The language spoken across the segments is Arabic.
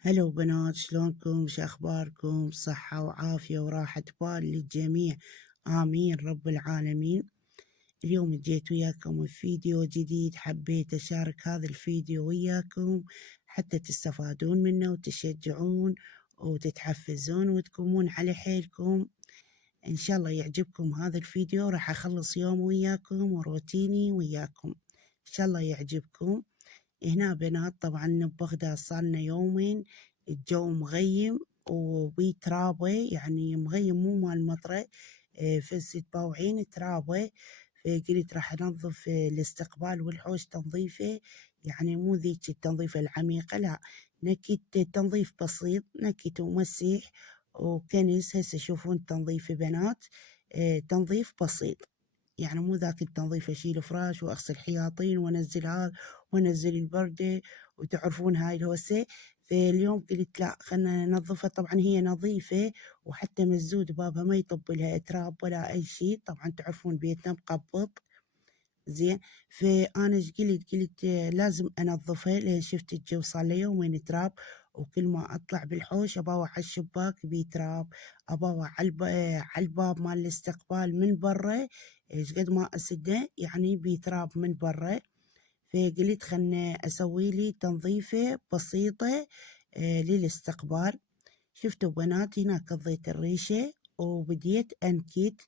هلا بنات، شلونكم؟ شو أخباركم؟ صحة وعافية وراحة بال للجميع، آمين رب العالمين. اليوم جيت وياكم بفيديو جديد، حبيت أشارك هذا الفيديو وياكم حتى تستفادون منه وتشجعون وتتحفزون وتقومون على حيلكم. إن شاء الله يعجبكم هذا الفيديو، راح أخلص يوم وياكم وروتيني وياكم، إن شاء الله يعجبكم. هنا بنات طبعا ببغداد صارنا يومين، الجو مغيم وبي ترابة، يعني مغيم مو مال مطرة. فزت باوعين ترابة، فقلت راح انظف الاستقبال والحوش تنظيفه، يعني مو ذيك التنظيفة العميقة، لا، نكت تنظيف بسيط، نكت ومسح وكنس. هسه شوفون تنظيف بنات، تنظيف بسيط، يعني مو ذاك التنظيف اشيل فراش واغسل حياطين وانزل هذا وانزل البردة، وتعرفون هاي الهوسة. فاليوم قلت لا، خلنا ننظفها. طبعا هي نظيفة وحتى مزود بابها ما يطب لها تراب ولا اي شيء، طبعا تعرفون بيتنا مقبض زين. فانا ايش قلت لازم انظفها، لان شفت الجو صار لي يومين تراب، وكل ما اطلع بالحوش اباوع على الشباك بيه تراب، اباوع على الباب مال الاستقبال من برا، ايش قد ما اسده يعني بيه تراب من برا. فقلت خلنا اسوي لي تنظيفه بسيطه للاستقبال. شفتوا بنات هنا قضيت الريشة وبديت أنكت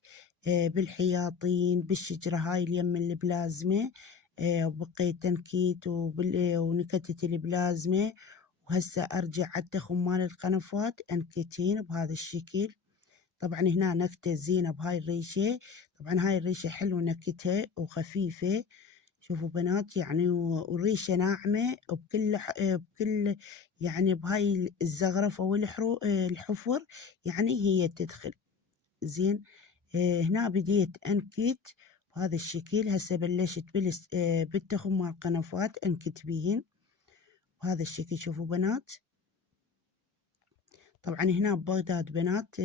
بالحياطين بالشجرة هاي اليم البلازمة، وبقيت تنكيت ونكتت البلازمة. وهسه أرجع على خمال القنفات أنكتين بهذا الشكل. طبعا هنا نكتة زينة بهاي الريشة، طبعا هاي الريشة حلوة نكتها وخفيفة. شوفوا بنات يعني والريشة ناعمة بكل يعني بهاي الزغرفة الحفر، يعني هي تدخل زين. هنا بديت أنكت بهذا الشكل. هسه بلشت بالتخم مال القنفات أنكت بيهن بهذا الشكل. شوفوا بنات، طبعا هنا ببغداد بنات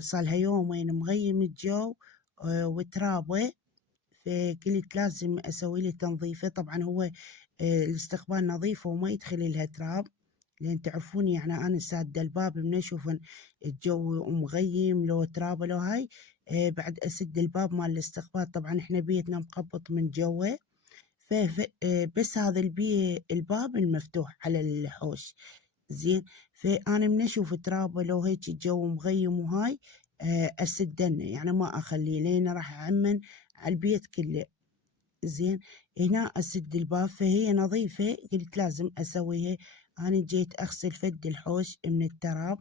صار لها يومين مغيم الجو وترابه، فقلت لازم اسوي له تنظيفه. طبعا هو الاستقبال نظيف وما يدخل لها تراب، لان تعرفون يعني انا سادة الباب من اشوف الجو مغيم لو تراب لو هاي، بعد اسد الباب مال الاستقبال. طبعا احنا بيتنا مقبط من جوه، بس هذا الباب المفتوح على الحوش زين. فانا من اشوف تراب لو هيك الجو مغيم وهاي اسدنه، يعني ما اخليه، لان راح اعمن على البيت كله زين. هنا اسد الباب فهي نظيفة، قلت لازم اسويها. انا جيت اغسل فد الحوش من التراب،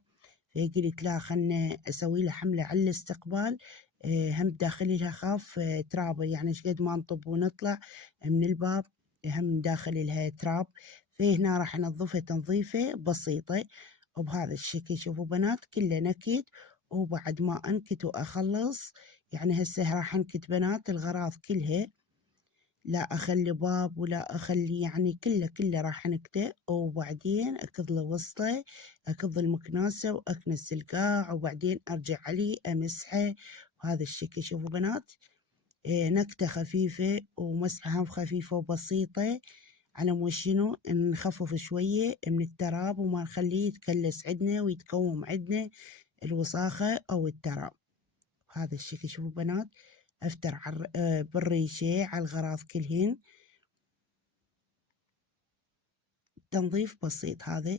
فقلت لا، خلنا اسوي له حملة على الاستقبال. هم داخلي لها خاف تراب، يعني ايش قد ما نطب ونطلع من الباب هم داخل لها تراب. فهنا راح انظفها تنظيفة بسيطة وبهذا الشكل. شوفوا بنات كله نكت، وبعد ما انكت واخلص يعني هسه راح انكت بنات الغراض كلها، لا اخلي باب ولا اخلي، يعني كله راح انكته، وبعدين اكض له وسطه، اكض المكناسة واكنس القاع، وبعدين ارجع عليه امسحه بهذا الشكل. شوفوا بنات، نكتة خفيفة ومسحة هم خفيفة وبسيطة، على مود شنو نخفف شوية من التراب وما نخليه يتكلس عندنا ويتكوم عندنا الوساخة او التراب بهذا الشكل. شوفوا بنات، افتر بالريشة على الغراض كلهن، تنظيف بسيط هذا.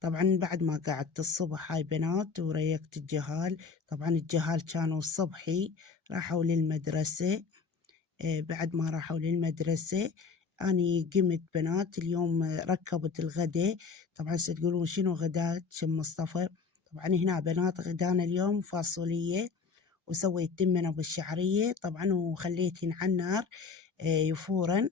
طبعا بعد ما قعدت الصبح هاي بنات وريقت الجهال، طبعا الجهال كانوا الصبحي راحوا للمدرسة. بعد ما راحوا للمدرسة أني قمت بنات اليوم، ركبت الغداء. طبعا ستقولون شنو غداء شم مصطفى؟ طبعا هنا بنات غدانا اليوم فاصولية، وسويت تمنة بالشعرية طبعا وخليتهن على النار يفورن.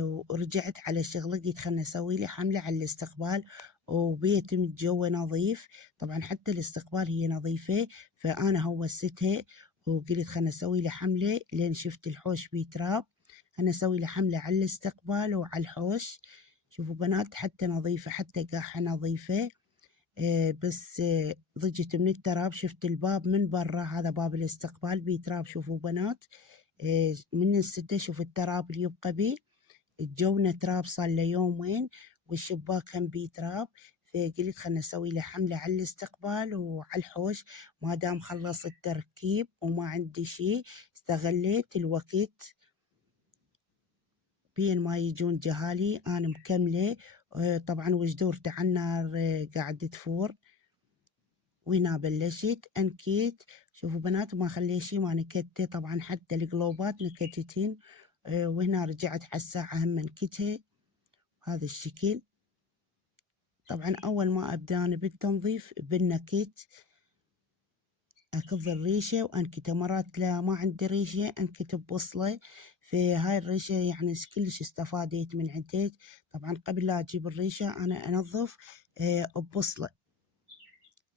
ورجعت على شغلي، قلت خلنا اسوي لي حملة على الاستقبال، وبيتي متجوه نظيف. طبعا حتى الاستقبال هي نظيفة، فانا هوستها وقلت خلنا اسوي لي حملة، لين شفت الحوش بيه تراب، خلنا اسوي لي حملة على الاستقبال وعلى الحوش. شوفوا بنات حتى نظيفة، حتى قاحة نظيفة. بس ضجت من التراب، شفت الباب من برا، هذا باب الاستقبال بيه تراب. شوفوا بنات، من السدة شوف التراب اللي يبقى بيه، الجو تراب صار له يومين، والشباك هم بيه تراب. فقلت خلنا نسوي له حملة على الاستقبال وعلى الحوش، ما دام خلص التركيب وما عندي شي استغليت الوقت بين ما يجون جهالي أنا مكملة. طبعا وجدورته على النار قاعدة تفور، وهنا بلشت أنكت. شوفوا بنات ما خلي شي ما نكته، طبعا حتى القلوبات نكتتين. وهنا رجعت على الساعة هم نكتها بهذا الشكل. طبعا أول ما أبدأ بالتنظيف بالنكت أكض الريشة وأنكته، مرات لا ما عندي ريشة أنكت ببصلة. في هاي الريشة يعني كلش استفاديت من عندك. طبعا قبل لا أجيب الريشة أنا أنظف ببصلة.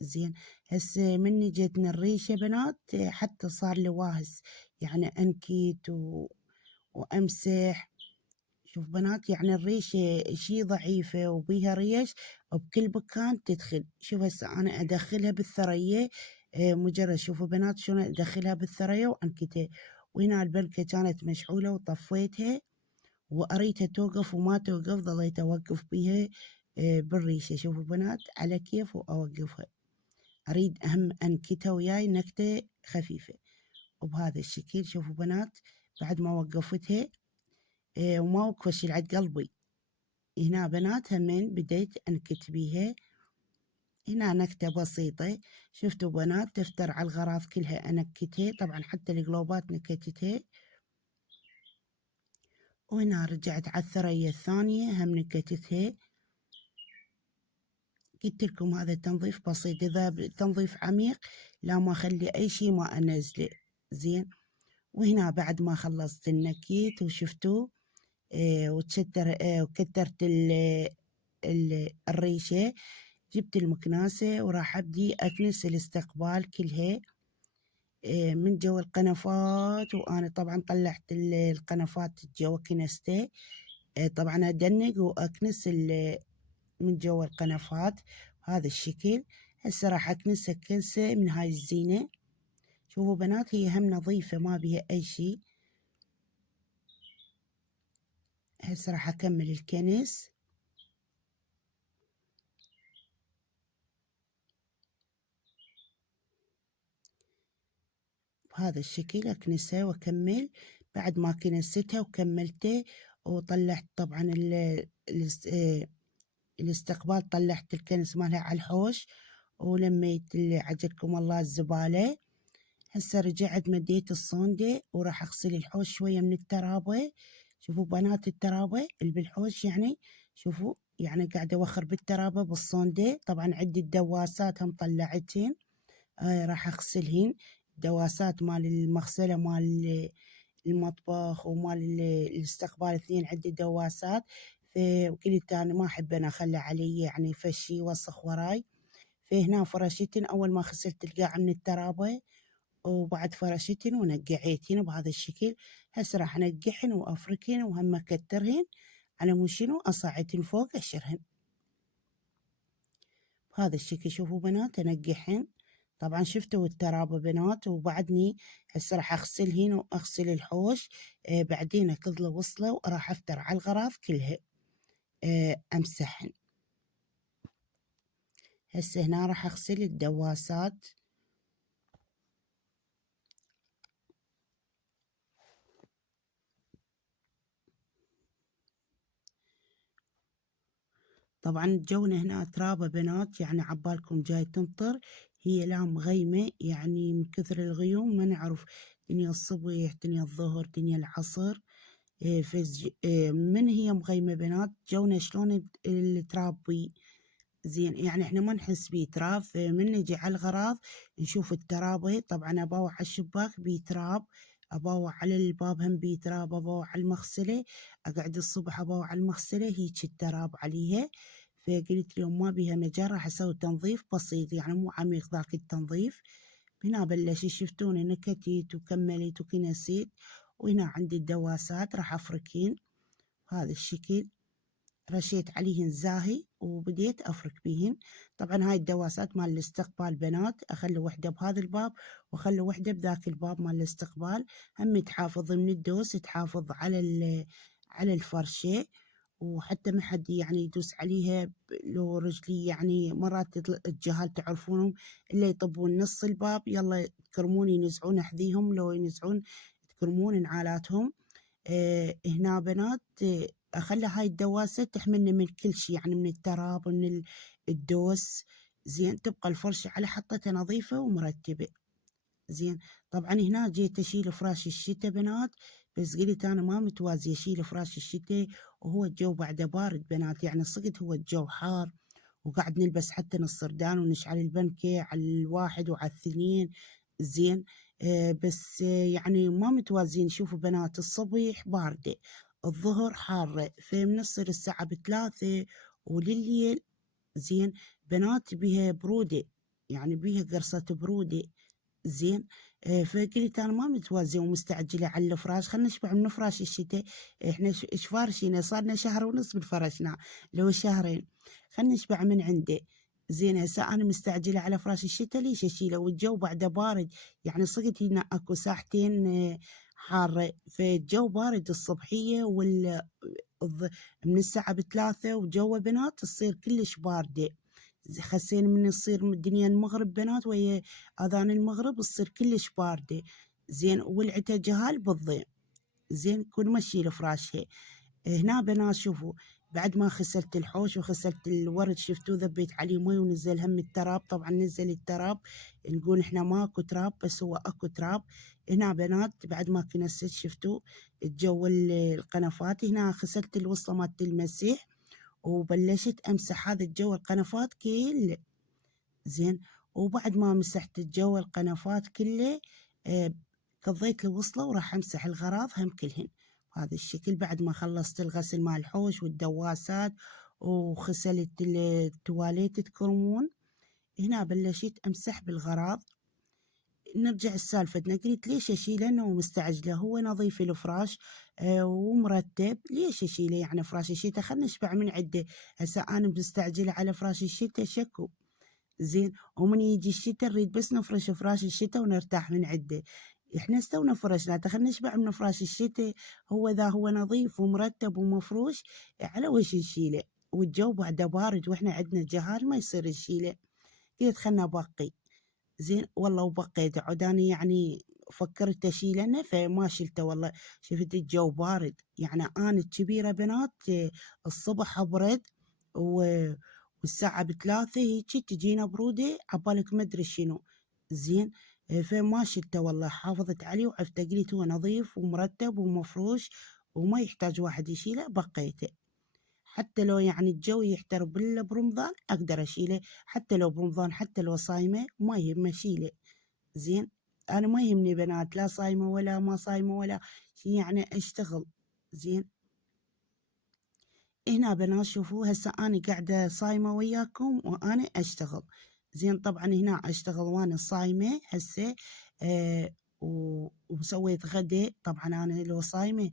زين هسه مني جتني الريشة بنات حتى صار لي واهس يعني أنكت وأمسح. شوف بنات يعني الريشة شي ضعيفة وبيها ريش بكل مكان تدخل. شوف هسه أنا أدخلها بالثريا مجرد. شوفوا بنات شلون أدخلها بالثريا وأنكتها. وهنا البركة كانت مشعولة وطفيتها وأريتها توقف وما توقف، ظليت أوقف بيها بالريشة. شوفوا بنات على كيف وأوقفها، أريد أهم أنكتها وياي نكتة خفيفة وبهذا الشكل. شوفوا بنات بعد ما وقفتها وما وقفت لعد قلبي، هنا بنات همين بديت أنكت بيها. هنا نكتة بسيطة. شفتوا بنات تفتر على الغراض كلها أنكتها، طبعا حتى القلوبات نكتتها. وهنا رجعت على الثريا الثانية هم نكتتها. قلت لكم هذا تنظيف بسيط، إذا تنظيف عميق لا ما أخلي أي شي ما أنزله. زين وهنا بعد ما خلصت النكيت وشفتوا وكترت الريشة، جبت المكناسة وراح أبدي أكنس الاستقبال كلها من جوا القنفات. وأنا طبعا طلعت القنفات جوا كنسته. طبعا أدنق وأكنس من جوا القنفات بهذا الشكل. هسه راح أكنسها كنسة من هاي الزينة. شوفوا بنات هي هم نظيفة ما بيها أي شي. هسه راح أكمل الكنس بهذا الشكل. أكنسها وأكمل. بعد ما كنستها وكملته وطلعت طبعا الاستقبال، طلعت الكنس مالها على الحوش ولميت اللي عجلكم الله الزبالة. هسه رجعت مديت الصوندة وراح أغسل الحوش شوية من الترابة. شوفوا بنات الترابة اللي بالحوش يعني، شوفوا يعني قاعدة أوخر بالترابة بالصوندة. طبعا عندي الدواسات هم طلعتهن راح أغسلهن. دواسات مال المغسلة مال المطبخ ومال الاستقبال اثنين عندي دواسات. فقلت أنا ما أحب أنا أخلي علي يعني فشي وسخ وراي. فهنا فرشتن أول ما غسلت القاع من الترابة، وبعد فرشتن ونقعيتن بهذا الشكل. هسه راح أنقعهن وأفركهن وهم أكترهن على مو شنو أصعدهن فوق أشرهن بهذا الشكل. شوفوا بنات أنقعهن. طبعا شفتوا الترابة بنات. وبعدني هسه راح أغسلهن وأغسل الحوش بعدين أكض له وصلة وراح أفتر على الغراض كلها أمسحهن. هسه هنا راح أغسل الدواسات. طبعا جونا هنا ترابة بنات يعني عبالكم جاي تمطر، هي لا مغيمة يعني من كثر الغيوم ما نعرف دنيا الصبح دنيا الظهر دنيا العصر. من هي مغيمة بنات جونا شلون التراب بي. زين يعني احنا ما نحس بيه تراب. من نجي على الغراض نشوف الترابة. طبعا اباوع على الشباك بيه تراب، اباوع على الباب هم بيه تراب، اباوع على المغسلة اقعد الصبح اباوع على المغسلة هيك التراب عليها. فقلت اليوم ما بيها مجال راح اسوي تنظيف بسيط يعني مو عميق ذاك التنظيف. هنا بلشت شفتوني نكتيت وكملت وكنسيت. وهنا عندي الدواسات راح افركين بهذا الشكل. رشيت عليهن زاهي وبديت أفرك بيهن. طبعا هاي الدواسات مال الاستقبال بنات أخلي وحدة بهذا الباب وأخلي وحدة بذاك الباب مال الاستقبال. هم تحافظ من الدوس تحافظ على الفرشة. وحتى ما حد يعني يدوس عليها لو رجلي يعني مرات الجهال تعرفونهم إلا يطبون نص الباب يلا تكرمون ينزعون أحذيهم لو ينزعون تكرمون نعالاتهم. هنا بنات أخلي هاي الدواسة تحملنا من كل شي يعني من التراب ومن الدوس. زين تبقى الفرشة على حطتها نظيفة ومرتبة. زين طبعا هنا جيت أشيل فراش الشتا بنات، بس قلت أنا ما متوازية أشيل فراش الشتا وهو الجو بعده بارد بنات، يعني صقت هو الجو حار وقاعد نلبس حتى الصردان ونشعل البنكة على الواحد وعلى الثنين. زين بس يعني ما متوازين. شوفوا بنات الصبح باردة الظهر حارة فبنصير الساعة ب3 ولليل. زين بنات بيها برودة يعني بيها قرصة برودة. زين فقلت انا ما متوازيه ومستعجله على الفراش، خلينا نشبع من فراش الشتاء. احنا ايش فارشينه صار لنا شهر ونص بالفرشنا لو شهرين، خلينا نشبع من عنده. زين هسه انا مستعجله على فراش الشتاء ليش اشيله والجو بعده بارد، يعني صقت هنا اكو ساعتين حاره فالجو بارد الصبحيه من الساعه ب3 وجو بنات تصير كلش بارده. خسين من يصير الدنيا المغرب بنات ويا اذان المغرب تصير كلش بارده. زين ولعته جهال بالضيم. زين كل ما اشيل فراشها. هنا بنات شوفوا بعد ما غسلت الحوش وغسلت الورد شفتوا ذبيت عليه مي ونزل هم التراب، طبعا نزل التراب نقول احنا ماكو تراب بس هو اكو تراب. هنا بنات بعد ما كنست شفتوا الجو القنفات، هنا غسلت الوصلة مالت المسيح وبلشت امسح هذا الجو القنفات كله. زين وبعد ما مسحت الجو القنفات كله قضيت الوصلة وراح امسح الغراض هم كلهن بهذا الشكل. بعد ما خلصت الغسل مال الحوش والدواسات وغسلت التواليت تكرمون، هنا بلشت امسح بالغراض. نرجع السالفتنا قلت ليش اشيله انه مستعجله هو نظيف الفراش ومرتب ليش اشيله يعني فراش الشتاء خلنا نشبع من عده. هسه انا مستعجله على فراش الشتاء شكو. زين ومن يجي الشتاء نريد بس نفرش فراش الشتاء ونرتاح من عده. احنا استونا فرشنا خلنا نشبع من فراش الشتاء هو ذا هو نظيف ومرتب ومفروش على وش نشيله والجو بعده بارد واحنا عندنا جهال ما يصير نشيله. قلت خلنا بقي. زين والله وبقيت عداني يعني فكرت اشيله فما شلته والله. شفت الجو بارد يعني انا الكبيره بنات الصبح ابرد والساعه ب3 هيجي تجينا بروده عبالك ما ادري شنو. زين فما شلته والله حافظت عليه وعفته قلت هو نظيف ومرتب ومفروش وما يحتاج واحد يشيله بقيته. حتى لو يعني الجو يحتر برمضان اقدر اشيله، حتى لو برمضان حتى لو صايمه ما يهم اشيله. زين انا ما يهمني بنات لا صايمه ولا ما صايمه ولا شي يعني اشتغل. زين هنا بنات شوفوا هسه انا قاعده صايمه وياكم وانا اشتغل. زين طبعا هنا اشتغل وانا صايمه هسه وسويت غدا. طبعا انا لو صايمه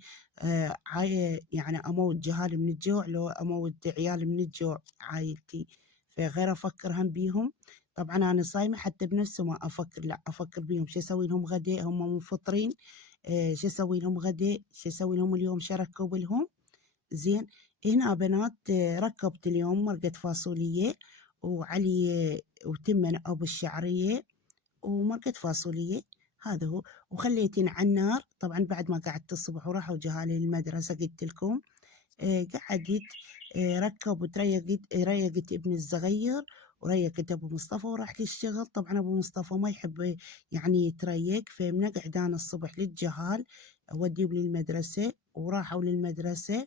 يعني اموت جهالي من الجوع لو اموت عيالي من الجوع عايلتي، فغير افكر هم بيهم. طبعا انا صايمه حتى بنفسي ما افكر لا افكر بيهم شو اسوي لهم غدا هم منفطرين شو اسوي لهم غدا شو اسوي لهم اليوم شو اركب لهم. زين هنا بنات ركبت اليوم مرقة فاصولية وعلي وتمن أبو الشعرية ومرقة فاصولية هذا هو. وخليتين على النار طبعا بعد ما قعدت الصبح وراحوا جهالي المدرسة قلت لكم قعدت ركب ريقت ابني الصغير وريقت ابو مصطفى ورحت للشغل. طبعا ابو مصطفى ما يحب يعني يتريق فمنقعد انا الصبح للجهال اوديهم للمدرسة وراحوا للمدرسة.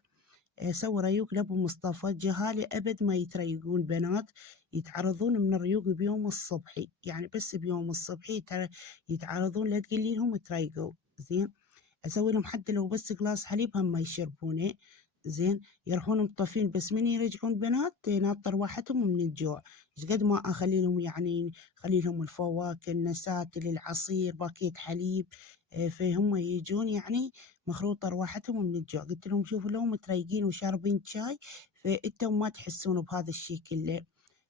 سووا ريوق لأبو مصطفى. جهالي أبد ما يتريقون بنات يتعرضون من الريوق بيوم الصبحي يعني بس بيوم الصبحي يتعرضون لا تقولي لهم تريقوا. زين أسوي لهم حتى لو بس قلاص حليب هم ما يشربونه. زين يروحون مطفين بس من يرجعون بنات ناطر واحتهم من الجوع. ايش قد ما اخلي لهم يعني خلي لهم الفواكه النساتل العصير باكيت حليب فهم يجون يعني مخروطة رواحتهم من الجوع. قلت لهم شوفوا لو متريقين وشاربين شاي فانتم ما تحسون بهذا الشيء كله،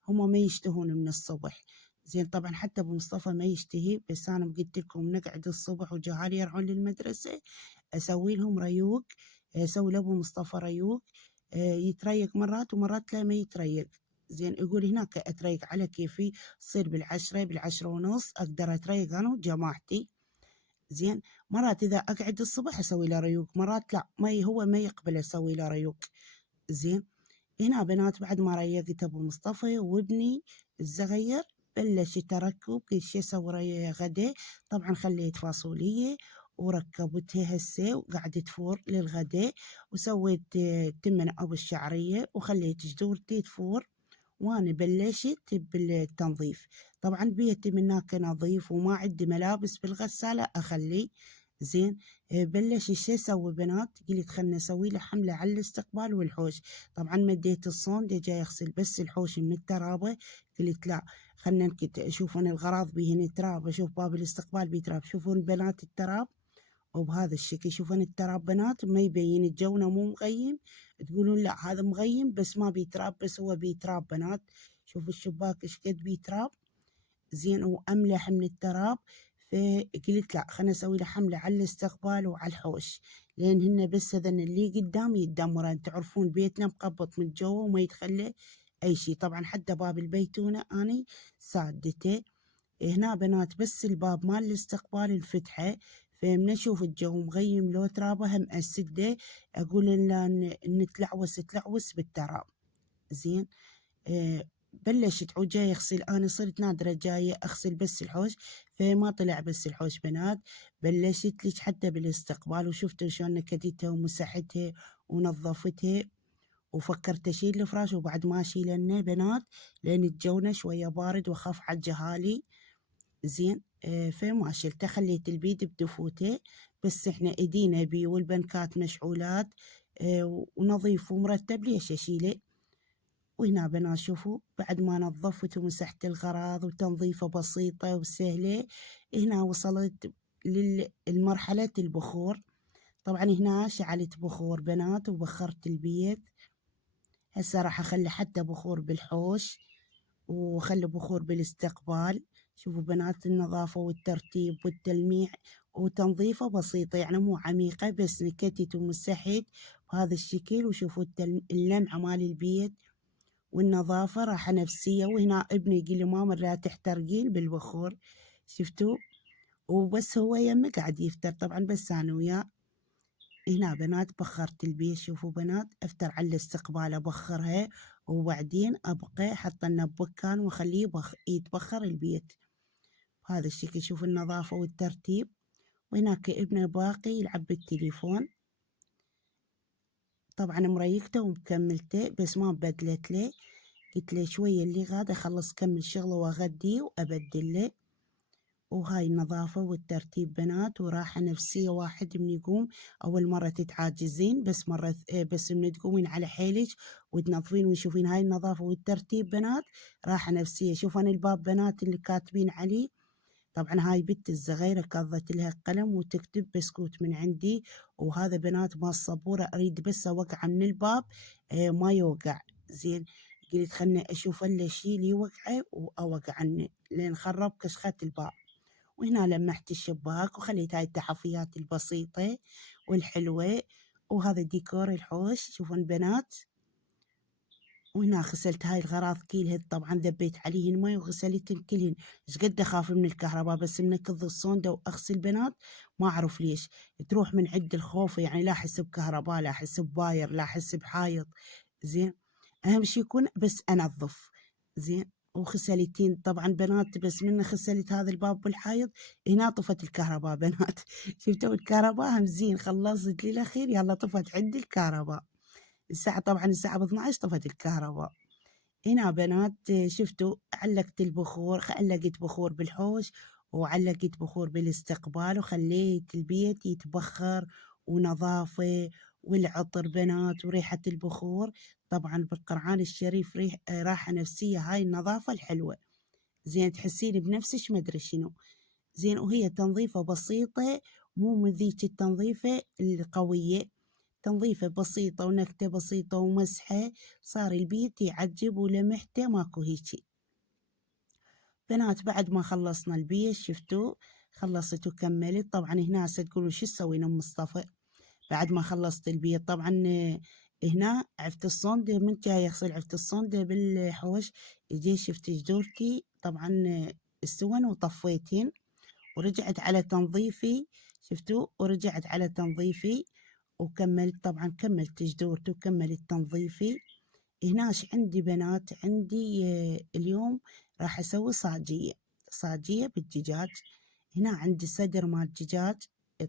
هم ما يشتهون من الصبح. زين طبعا حتى ابو مصطفى ما يشتهي بس انا قلت لكم نقعد الصبح وجهالي يرعون للمدرسه اسوي لهم ريوق. اسوي لابو مصطفى ريوق يتريق مرات ومرات لا ما يتريق. زين يقول هناك أتريق على كيفي، تصير بالعشرة، بالعشرة ونص أقدر أتريق أنا وجماعتي. زين مرات إذا أقعد الصبح أسوي له ريوق، مرات لا، هو ما يقبل أسوي له ريوق. زين هنا بنات بعد ما ريقت أبو مصطفى وابني الصغير بلش تركب كل شي، سوى غدا. طبعا خليت فاصولية وركبتها هسه وقعدت تفور للغداء، وسويت تمن أبو الشعرية وخليت جدورتي تفور، وأنا بلشت بالتنظيف. طبعا بيتي من هناك نظيف وما عندي ملابس بالغسالة أخلي. زين بلش الشي سوي بنات، قلت خلنا نسوي له حملة على الاستقبال والحوش. طبعا مديت الصون جاي أغسل بس الحوش من الترابة، قلت لا خلنا نكت. شوفون الغراض بيهن تراب، أشوف باب الاستقبال بيتراب، شوفون بنات التراب وبهذا الشكل. شوفون التراب بنات ما يبين الجونة مو مغيم، تقولون لا هذا مغيم بس ما بيتراب، بس هو بيتراب بنات. شوفوا الشباك ايش قد بيتراب. زين وأملح من التراب. فقلت لا خلنا نسوي له حملة على الاستقبال وعلى الحوش، لأن هن بس هذن اللي قدام يتدمرن. تعرفون بيتنا مقبط من جوا وما يتخلى أي شي. طبعا حتى باب البيتونة أني سادته. هنا بنات بس الباب مال الاستقبال الفتحة، فمن أشوف الجو مغيم لو ترابه هم أسده، أقول إن تلعوس بالتراب. زين بلشت جاي أغسل. أنا صرت نادرة جاية أغسل بس الحوش، فما طلع بس الحوش بنات. بلشت لك حتى بالاستقبال، وشفتوا شلون نكدتها ومسحتها ونظفتها، وفكرت أشيل الفراش وبعد ما أشيلنه بنات لأن الجونا شوية بارد وأخاف على الجهالي. زين فما شلته، خليت البيد بدفوته، بس احنا ايدينا بيه والبنكات مشعولات ونظيف ومرتب، ليش اشيله. وهنا بنات شوفوا بعد ما نظفت ومسحت الغراض وتنظيفة بسيطة وسهلة، هنا وصلت للمرحلة البخور. طبعا هنا شعلت بخور بنات وبخرت البيت. هسه راح اخلي حتى بخور بالحوش وخلي بخور بالاستقبال. شوفوا بنات النظافة والترتيب والتلميع وتنظيفة بسيطة، يعني مو عميقة، بس نكتت ومسحت بهذا الشكل. وشوفوا اللمعة مال البيت والنظافة راحة نفسية. وهنا ابني يقول لي ماما لا تحترقين بالبخور، شفتوا. وبس هو يمي قاعد يفتر طبعا، بس انا وياه. هنا بنات بخرت البيت. شوفوا بنات افتر على الاستقبال ابخرها، وبعدين ابقى احط لنا ببكان واخليه يتبخر البيت بهذا الشكل. شوفوا النظافة والترتيب. وهناك ابنه باقي يلعب بالتليفون. طبعا مريقته ومكملته بس ما بدلت له، قلت له شوية اللي غاد اخلص كمل شغله واغديه وابدل له. وهاي النظافة والترتيب بنات وراحة نفسية. واحد من يقوم أول مرة تتعاجزين، بس مرة بس من تقومين على حيلك وتنظفين وتشوفين هاي النظافة والترتيب بنات راحة نفسية. شوفون الباب بنات اللي كاتبين عليه. طبعا هاي بنت الصغيرة كظت لها قلم وتكتب بسكوت من عندي. وهذا بنات مال الصبورة أريد بس أوقعه من الباب ما يوقع. زين قلت خلنا أشوف إلا شي اللي يوقعه وأوقع عنه لين خرب كشخة الباب. وهنا لمحت الشباك وخليت هاي التحفيات البسيطة والحلوة. وهذا ديكور الحوش شوفون بنات. وهنا غسلت هاي الغراض كلهن، طبعا ذبيت عليهن مي وغسلتهن كلهن. ايش قد اخاف من الكهرباء، بس من اكض الصوندة واغسل بنات ما اعرف ليش تروح من عند الخوف. يعني لا احس بكهرباء، لا احس بواير، لا احس بحايط. زين اهم شي يكون بس انظف. زين وخسلتين طبعا بنات، بس من خسلت هذا الباب بالحايط هنا طفت الكهرباء بنات. شفتوا الكهرباء هم زين خلصت للاخير، يلا طفت عندي الكهرباء. الساعة طبعا الساعة ب 12 طفت الكهرباء. هنا بنات شفتوا علقت البخور، علقت بخور بالحوش وعلقت بخور بالاستقبال، وخليت البيت يتبخر ونظافة والعطر بنات وريحة البخور. طبعا بالقرآن الشريف راحة نفسية هاي النظافة الحلوة. زين تحسين بنفسك مدري شنو. زين وهي تنظيفة بسيطة، مو من ذيك التنظيفة القوية، تنظيفة بسيطة ونكتة بسيطة ومسحة صار البيت يعجب ولمحته ماكو هيجي. بنات بعد ما خلصنا البيت شفتوا خلصت وكملت. طبعا هنا هسه تقولوا شو تسوين ام مصطفى بعد ما خلصت البيت. طبعا هنا عفت الصندة من جاي أغسل عفت الصندة بالحوش، إجيت شفت جدورتي طبعا استون وطفيتين، ورجعت على تنظيفي، شفتوا، ورجعت على تنظيفي وكملت، طبعا كملت جدورتي وكملت تنظيفي. هناش عندي بنات، عندي اليوم راح أسوي صاجية بالدجاج. هنا عندي صدر مال دجاج،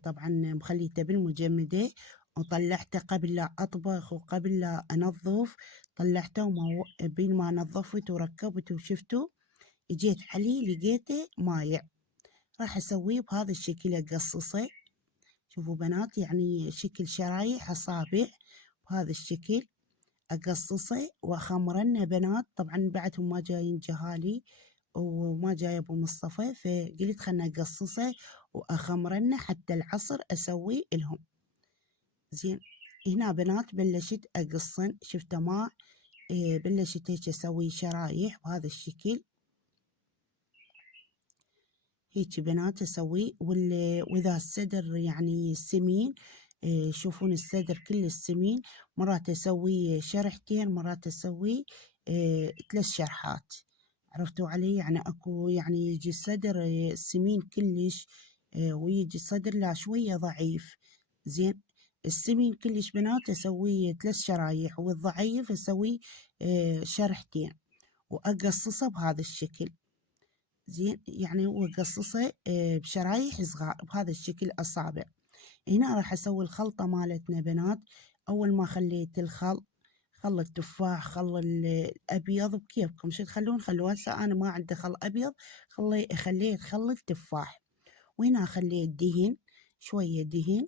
طبعا مخليته بالمجمدة، وطلعته قبل لا أطبخ وقبل لا أنظف، طلعته بين ما نظفت وركبته وشفتوا، جيت عليه لقيته مايع. راح أسويه بهذا الشكل، أقصصه، شوفوا بنات يعني شكل شرايح أصابع بهذا الشكل، أقصصه وأخمرنه بنات. طبعا بعدهم ما جايين جهالي وما جاي أبو مصطفى، فقلت خلنا أقصصه وأخمرنه حتى العصر أسوي لهم. زين، هنا بنات بلشت أقصن، شفت ما بلشت هيك أسوي شرايح بهذا الشكل، هيك بنات أسوي. وإذا الصدر يعني سمين، يشوفون الصدر كل السمين، مرات أسوي شرحتين، مرات أسوي 3 شرحات. عرفتوا علي؟ يعني أكو يعني يجي الصدر سمين كلش، ويجي الصدر لا شوية ضعيف. زين، السمين كلش بنات أسوي 3 شرايح، والضعيف أسوي شرحتين، وأقصصه بهذا الشكل. زين، يعني وأقصصه بشرايح صغار بهذا الشكل أصابع. هنا راح أسوي الخلطة مالتنا بنات. أول ما خليت خل التفاح، خل الأبيض، بكيفكم شو تخلون خلوه. هسه أنا ما عندي خل أبيض، خليت خل التفاح. وهنا خليت دهن، شوية دهن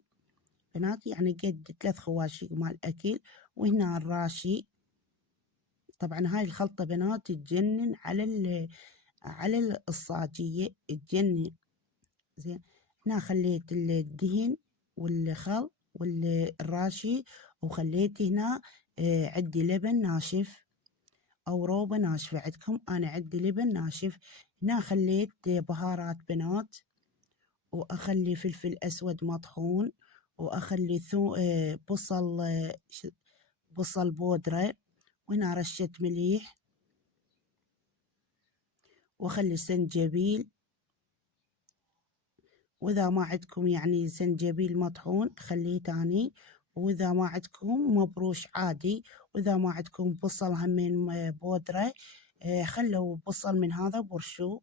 بنات، يعني قد 3 خواشق مال أكل. وهنا الراشي، طبعا هاي الخلطة بنات تجنن على الصاجية، تجنن. زين، هنا خليت الدهن والخل والراشي، وخليت هنا عندي لبن ناشف أو روبة ناشفة عندكم، أنا عندي لبن ناشف. هنا خليت بهارات بنات، وأخلي فلفل أسود مطحون، وأخلي بصل، بصل بودرة، وهنا رشة مليح، وأخلي سنجبيل. وإذا ما عندكم يعني سنجبيل مطحون خليه تاني، وإذا ما عندكم مبروش عادي. وإذا ما عندكم بصل همين بودرة، خلوا بصل من هذا برشوه،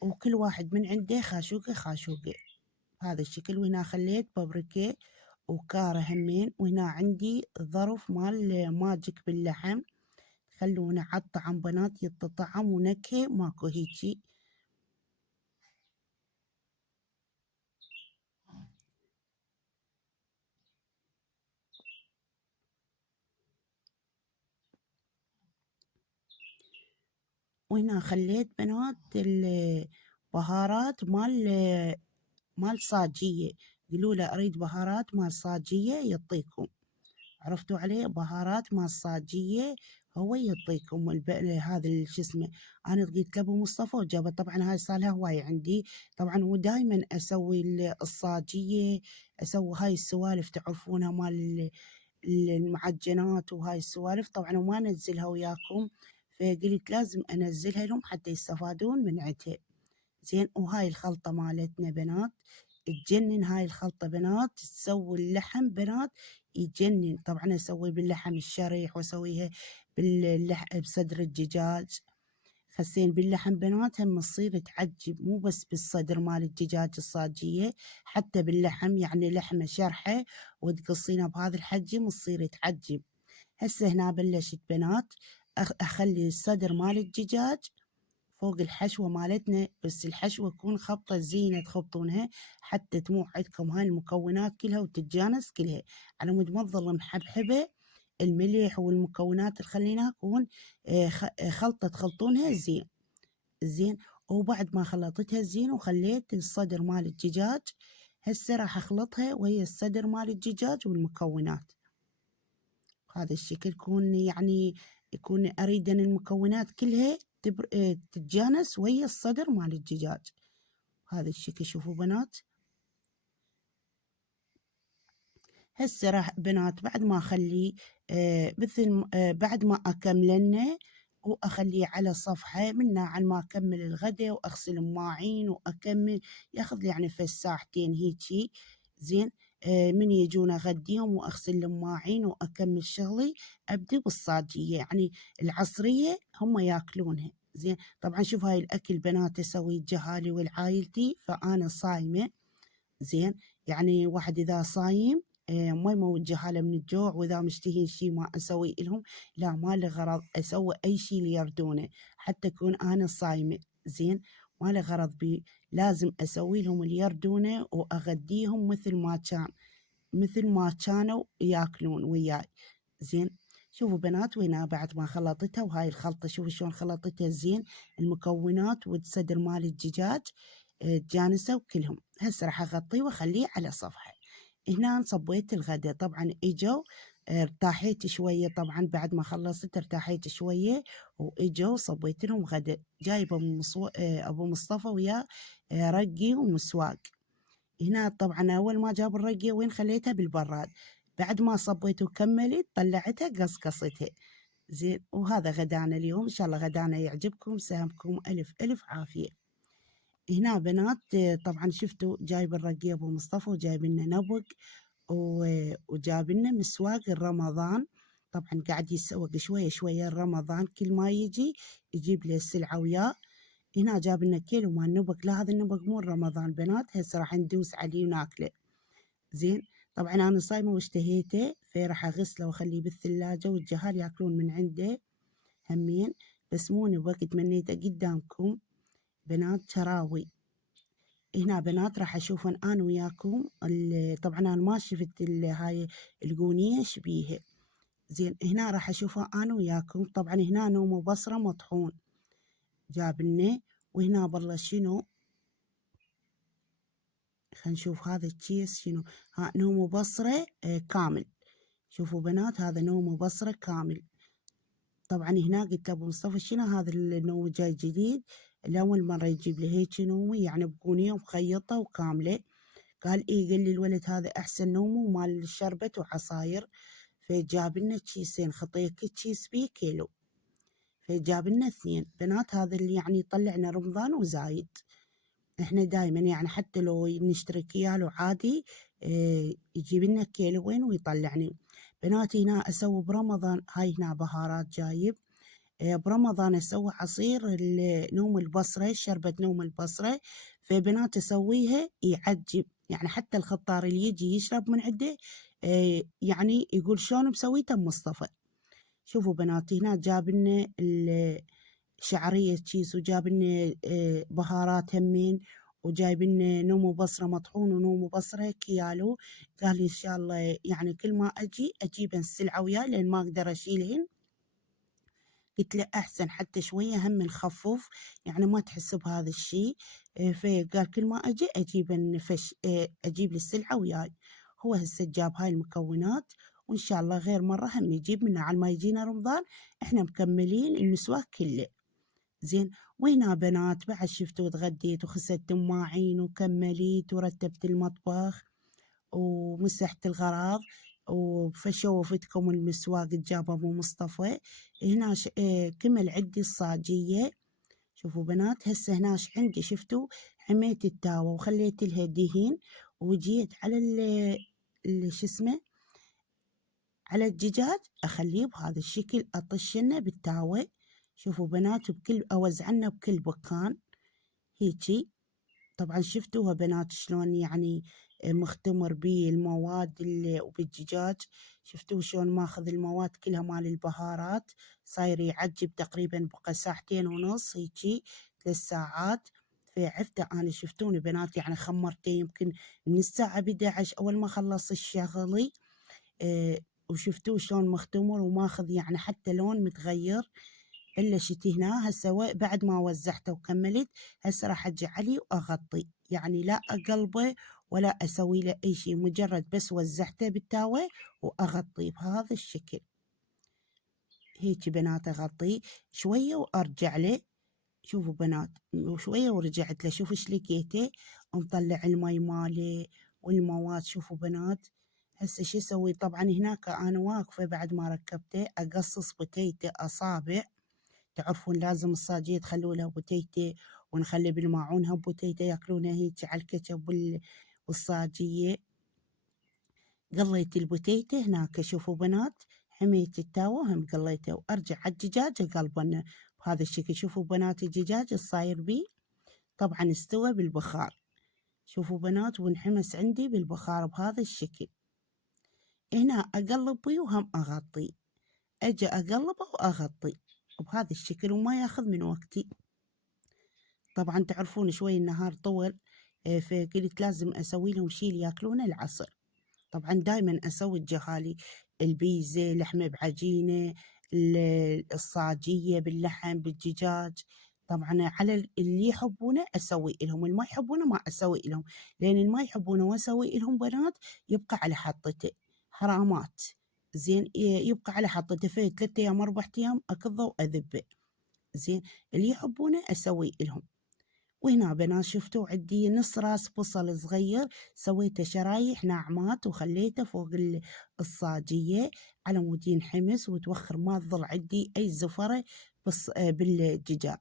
وكل واحد من عنده خاشوقة بهذا الشكل. وهنا خليت بابريكا وكارة همين. وهنا عندي ظرف مال ماجيك باللحم، خلونا على الطعم بنات، يتطعم ونكهة ماكو هيجي. وهنا خليت بنات البهارات مال صاجية، قولوا له أريد بهارات مال صاجية يعطيكم. عرفتوا عليه؟ بهارات مال صاجية هو يعطيكم. هذا شو اسمه، أنا قلت لأبو مصطفى وجابه. طبعا هاي صالها هواي عندي طبعا، ودايما أسوي الصاجية، أسوي هاي السوالف تعرفونها مال المعجنات وهاي السوالف طبعا، وما أنزلها وياكم، فقلت لازم أنزلها لهم حتى يستفادون من عندها. زين، وهاي الخلطة مالتنا بنات تجنن. هاي الخلطة بنات تسوي اللحم بنات يجنن. طبعا أسوي باللحم الشريح، وأسويها بصدر الدجاج. خسين باللحم بنات هم تصير تعجب، مو بس بالصدر مال الدجاج الصاجية، حتى باللحم، يعني لحمة شرحة وتقصينها بهذا الحجم تصير تعجب. هسه هنا بلشت بنات أخلي الصدر مال الدجاج فوق الحشوة مالتنا، بس الحشوة تكون خبطة زينة تخبطونها حتى تموع عندكم هاي المكونات كلها وتتجانس كلها، على مود ما تظل محبحبة. الملح والمكونات اللي خليناها تكون خلطة تخلطونها زين. زين، وبعد ما خلطتها زين وخليت الصدر مال الدجاج، هسه راح اخلطها وهي الصدر مال الدجاج والمكونات بهذا الشكل. يكون اريد ان المكونات كلها تتجانس وهي الصدر مال الدجاج بهذا الشكل. شوفوا بنات، هسه راح بنات بعد ما أخليه مثل بعد ما أكملنه وأخليه على صفحة منه على ما أكمل الغدا وأغسل المواعين وأكمل، ياخذ لي يعني ساعتين هيجي. زين. من يجون أغديهم وأغسل المواعين وأكمل شغلي، أبدي بالصاجية يعني العصرية هم ياكلونها. زين. طبعا شوف هاي الأكل بنات أسوي جهالي والعائلتي، فأنا صايمة. زين. يعني واحد إذا صايم ما يموت جهاله من الجوع، وإذا مشتهين شي ما أسوي إلهم، لا ما لي غرض أسوي أي شي ليردونه حتى أكون أنا صايمة. زين. ما لي غرض بي، لازم أسوي لهم اللي يردونه وأغديهم مثل ما كانوا ياكلون وياي. زين. شوفوا بنات وينها بعد ما خلطتها، وهاي الخلطة شوفوا شلون خلطتها زين، المكونات والصدر مال الدجاج جانسة وكلهم. هسه راح أغطيه وأخليه على صفحة. هنا صبيت الغداء، طبعا إجوا ارتاحيت شوية، طبعا بعد ما خلصت ارتاحيت شوية وإجوا صبيت لهم غداء. جايبة أبو مصطفى وياه رقي ومسواق. هنا طبعا أول ما جاب الرقية وين خليتها بالبراد، بعد ما صبيت وكملت طلعتها قصقصتها. زين. وهذا غدانا اليوم، إن شاء الله غدانا يعجبكم، سامكم ألف ألف عافية. هنا بنات طبعا شفتوا جايب الرقية أبو مصطفى وجايب لنا نبق وجاب لنا مسواق الرمضان. طبعا قاعد يتسوق شوية شوية الرمضان، كل ما يجي يجيب لي السلعة وياه. هنا جاب لنا كيلو مال نبق، لا هذا النبق مو رمضان بنات، هسه راح ندوس عليه وناكله. زين. طبعا انا صايمه واشتهيته، فراح اغسله واخليه بالثلاجه والجهال ياكلون من عنده همين. بس مو نبق، تمنيته قدامكم بنات شراوي. هنا بنات راح اشوفن انا وياكم طبعا انا ما شفت هاي القونيه شبيها. زين. هنا راح اشوفها انا وياكم. طبعا هنا نوم بصره مطحون جاب لنا، وهنا بالله شنو، خلينا نشوف هذا الكيس شنو. ها نوم بصرة كامل. شوفوا بنات هذا نوم بصرة كامل. طبعا هنا قلت ابو مصطفى شنو هذا النوم جاي جديد، لأول مرة يجيب لي هيك نومي يعني بقونية ومخيطة وكاملة. قال ايه، قال لي الولد هذا احسن نومه ومال الشربت وعصاير. فجاب لنا كيسين، خطيه كل كيس بيه كيلو، فجاب لنا 2 بنات. هذا اللي يعني يطلعنا رمضان وزايد. احنا دايما يعني حتى لو نشتري كيالو عادي يجيب لنا كيلوين ويطلعني. بناتي هنا اسوي برمضان، هاي هنا بهارات جايب. برمضان اسوي عصير نوم البصرة، شربة نوم البصرة. فبنات اسويها يعجب، يعني حتى الخطار اللي يجي يشرب من عنده يعني يقول شلون مسويته مصطفى. شوفوا بناتي هنا جاب لنا شعرية كيس، وجاب لنا بهارات همين، وجايب لنا نومو بصرة مطحون ونومو بصرة كيالو. قال لي إن شاء الله يعني كل ما أجي أجيب السلعة وياي لأن ما أقدر أشيلهن. قلت له أحسن حتى شوية هم نخفف، يعني ما تحس بهذا الشيء. فقال كل ما أجي أجيب النفش أجيب لي السلعة وياي. هو هسه جاب هاي المكونات، وإن شاء الله غير مرة هم يجيب منها على ما يجينا رمضان إحنا مكملين المسواك كله. زين. وهنا بنات بعد شفتوا وتغديت وغسلت مواعين وكمليت ورتبت المطبخ ومسحت الغراض وفشوفتكم المسواق جاب ابو مصطفى. هنا كمل عندي الصاجية. شوفوا بنات هسه هنا عندي شفتوا حميت التاوة وخليت لها دهين، وجيت على شو اسمه على الدجاج اخليه بهذا الشكل، اطشنه بالتاوة. شوفوا بنات بكل اوزعنه بكل بكان هيجي. طبعا شفتوها بنات شلون يعني مختمر بالمواد وبالدجاج. شفتوه شلون ماخذ المواد كلها مال البهارات، صاير يعجب تقريبا بقى 2.5 ساعة هيجي 3 ساعات. فعفته انا شفتوني بنات يعني خمرته يمكن من الساعة 11 اول ما خلص الشغلي. وشفتوه شلون مختمر وماخذ يعني حتى لون متغير. بلشت هنا هسه بعد ما وزعته وكملت، هسه راح اجي عليه واغطي، يعني لا اقلبه ولا اسوي له اي شيء، مجرد بس وزعته بالتاوة واغطيه بهذا الشكل. هيك بنات اغطيه شوية وارجع له. شوفوا بنات وشوية ورجعت له، شوفوا ايش لقيته، مطلع المي ماله والمواد. شوفوا بنات هسه شو اسوي؟ طبعا هناك انا واقفة بعد ما ركبته اقصص بتيتة اصابع. تعرفون لازم الصاجية تخلوا لها بتيتة، ونخلي بالماعون هم بتيتة ياكلونها هيك على الكتب والصاجية. قليت البتيتة هناك، شوفوا بنات، حميت التاوة هم قليته، وارجع على الدجاج اقلبه بهذا الشكل. شوفوا بنات الدجاج الصاير بيه، طبعا استوى بالبخار. شوفوا بنات، وانحمس عندي بالبخار بهذا الشكل. هنا اقلب بيه وهم اغطي، اجي اقلبه واغطي بهذا الشكل وما ياخذ من وقتي. طبعا تعرفون شوي النهار طول، فقلت لازم اسوي لهم شي ياكلونه العصر. طبعا دائما اسوي الجهالي، البيزة لحمة بعجينة، الصاجية باللحم بالدجاج. طبعا على اللي يحبونه اسوي لهم، اللي ما يحبونه ما اسوي لهم، لان اللي ما يحبونه واسوي لهم بنات يبقى على حطته حرامات. زين يبقى على حطته في 3 ايام 4 ايام اكضه واذبه. زين اللي يحبونه اسوي لهم. وهنا بنات شفتوا عندي نص راس بصل صغير، سويته شرايح ناعمات وخليته فوق الصاجية على مود ينحمس وتوخر، ما تظل عندي أي زفرة بس بالدجاج.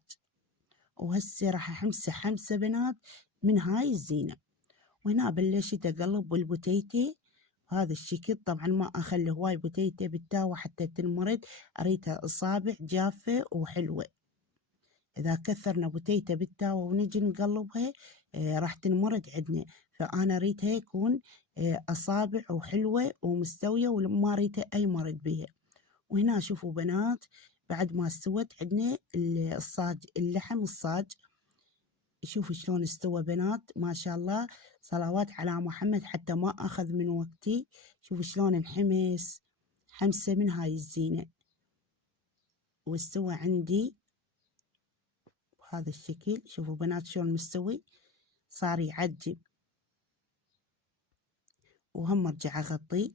وهسه راح أحمسه حمسة بنات من هاي الزينة. وهنا بلشت أقلب بالبتيتي بهذا الشكل. طبعا ما أخلي هواي بتيتي بالتاوة حتى تنمرد، أريدها أصابع جافة وحلوة. إذا كثرنا بتيتة بالتاوة ونجي نقلبها راح تنمرد عندنا، فأنا أريدها يكون أصابع وحلوة ومستوية وما أريدها أي مرد بها. وهنا شوفوا بنات، بعد ما استوت عندنا الصاج، اللحم الصاج، شوفوا شلون استوى بنات، ما شاء الله، صلوات على محمد حتى ما أخذ من وقتي. شوفوا شلون انحمس حمسة من هاي الزينة، واستوى عندي بهذا الشكل. شوفوا بنات شلون مستوي، صار يعجب. وهم ارجع اغطيه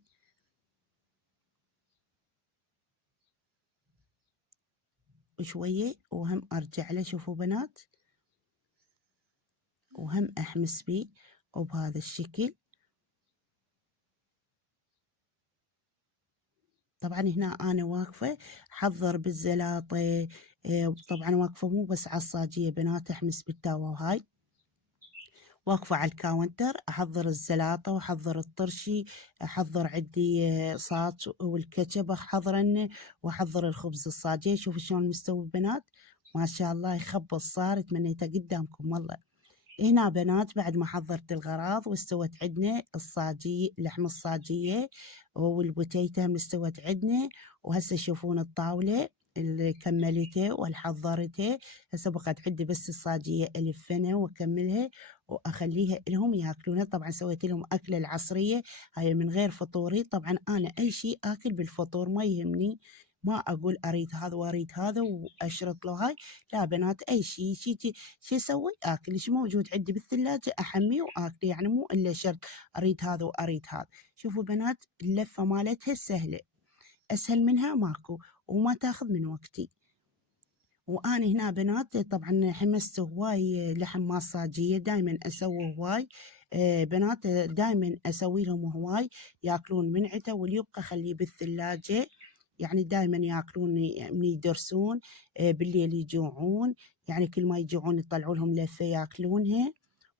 شوية وهم ارجع له. شوفوا بنات، وهم احمس بيه وبهذا الشكل. طبعا هنا انا واقفة احضر بالزلاطة، طبعا واقفة مو بس على الصاجية بنات احمس بالتاوة، وهاي واقفة على الكاونتر أحضر الزلاطة وأحضر الطرشي، أحضر عندي صاص والكاتشب أحضرن، وأحضر الخبز الصاجي. شوفوا شلون مستوي بنات، ما شاء الله يخبص، صار تمنيته قدامكم والله. هنا بنات بعد ما حضرت الغراض واستوت عندنا الصاجي، لحم الصاجية والبتيتة مستوت عندنا. وهسه شوفون الطاولة اللي كملته والحضرته. هسه بقت عندي بس الصاجية ألفنها وأكملها وأخليها لهم ياكلونها. طبعا سويت لهم أكلة العصرية هاي من غير فطوري. طبعا أنا أي شيء آكل بالفطور ما يهمني، ما أقول أريد هذا وأريد هذا وأشرط له هاي، لا بنات أي شيء شي أسوي آكل، إيش موجود عندي بالثلاجة أحميه وآكله، يعني مو إلا شرط أريد هذا وأريد هذا. شوفوا بنات اللفة مالتها سهلة، أسهل منها ماكو وما تاخذ من وقتي. وأنا هنا بنات طبعا حمست هواي لحم ماساجية، دايما أسوي هواي بنات، دايما أسوي لهم هواي ياكلون من عنده، واللي يبقى خليه بالثلاجة، يعني دايما ياكلون من يدرسون بالليل يجوعون، يعني كل ما يجوعون يطلعوا لهم لفة ياكلونها.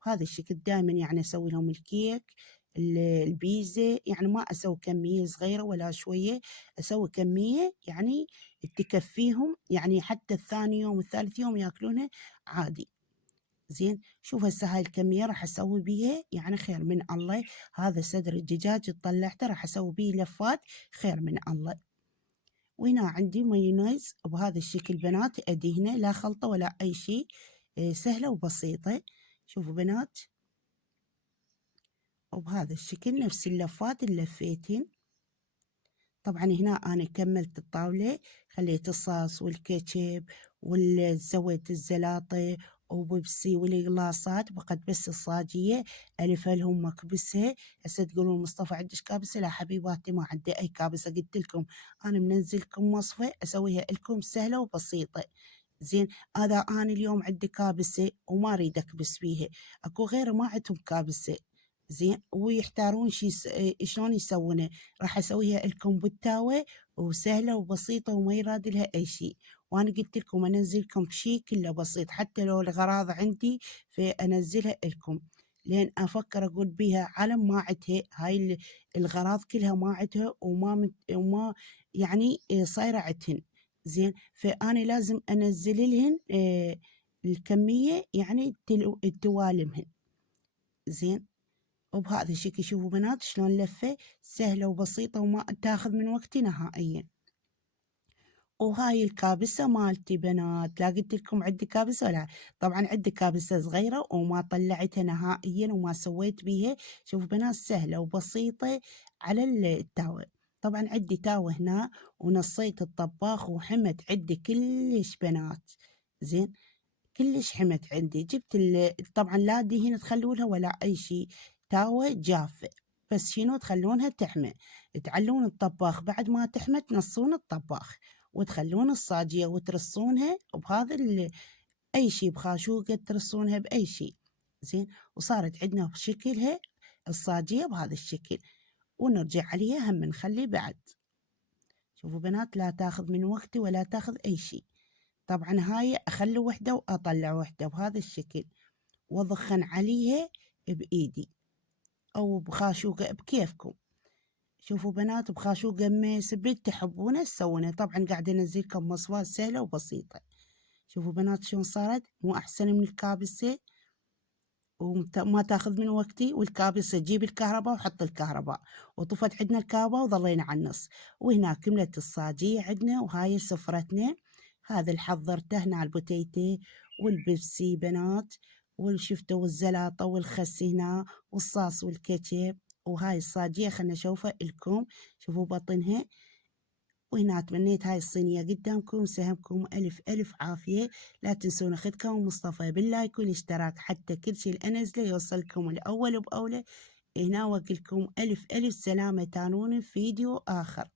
وهذا الشكل دايما يعني أسوي لهم الكيك، البيزة، يعني ما أسوي كمية صغيرة ولا شوية، أسوي كمية يعني تكفيهم، يعني حتى الثاني يوم والثالث يوم ياكلونها عادي. زين شوف هسه هاي الكمية راح اسوي بيها يعني خير من الله. هذا صدر الدجاج طلعته راح اسوي بيه لفات خير من الله. وهنا عندي مايونيز بهذا الشكل بنات ادهنه، لا خلطة ولا اي شيء، سهلة وبسيطة. شوفوا بنات، وبهذا الشكل نفس اللفات اللي لفيتين. طبعا هنا أنا كملت الطاولة، خليت الصوص والكاتشب وسويت الزلاطة وبيبسي والقلاصات، بقت بس الصاجية ألفها لهم مكبسها. هسه تقولون مصطفى عندك كابسة؟ لا حبيباتي ما عندي أي كابسة، قلت لكم أنا منزلكم وصفة أسويها لكم سهلة وبسيطة. زين هذا أنا اليوم عندي كابسة وما أريد أكبس بيها، أكو غيره ما عندهم كابسة، زين، ويحتارون شلون يسوونه. راح اسويها لكم بالتاوة، وسهلة وبسيطة وما يراد لها اي شيء. وانا قلت لكم انزل لكم شيء كله بسيط، حتى لو الغراض عندي فانزلها لكم، لين افكر اقول بيها عالم ما عندها هاي الغراض كلها، ما عندها وما يعني صايرة عندهن. زين، فانا لازم انزل لهن الكمية، يعني توالمهن. زين، وبهذا الشكل شوفوا بنات شلون لفة سهلة وبسيطة وما تاخذ من وقتي نهائيا. وهاي الكابسة مالتي بنات، لا قلت لكم عندي كابسة ولا؟ طبعا عندي كابسة صغيرة وما طلعتها نهائيا وما سويت بيها. شوفوا بنات سهلة وبسيطة على التاوة. طبعا عندي تاوة هنا، ونصيت الطباخ وحمت عندي كلش بنات. زين، كلش حمت عندي. جبت طبعا لا دهين تخلونها ولا اي شيء، تاوة جافة بس شنو تخلونها تحمى. تعلون الطباخ بعد ما تحمى تنصون الطباخ، وتخلون الصاجية وترصونها بهذا اي شيء، بخاشوقة ترصونها باي شيء. زين، وصارت عندنا بشكلها الصاجية بهذا الشكل. ونرجع عليها هم نخلي بعد. شوفوا بنات لا تاخذ من وقتي ولا تاخذ اي شيء. طبعا هاي اخلي وحدة واطلع وحدة بهذا الشكل، واضخن عليها بايدي او بخاشوقة بكيفكم. شوفوا بنات بخاشوقة ميس تحبونه تسوونه. طبعا قاعدة انزلكم وصفات سهلة وبسيطة. شوفوا بنات شلون صارت، مو احسن من الكابسة وما تاخذ من وقتي. والكابسة تجيب الكهرباء وحط الكهرباء، وطفت عندنا الكهرباء وظلينا على النص. وهنا كملت الصاجية عندنا، وهاي سفرتنا. هذا اللي حضرته هنا البوتيتي والبيبسي بنات، والشفتوا والزلاطة والخس هنا والصاص والكاتشب. وهاي الصاجية خلنا نشوفها لكم. شوفوا بطنها. وهنا تمنيت هاي الصينية قدامكم. سهمكم ألف ألف عافية. لا تنسون أخذكم مصطفى باللايك والاشتراك، حتى كل شيء أنزله يوصلكم الأول بأولى. هنا وأقول لكم ألف ألف سلامة، تانون في فيديو آخر.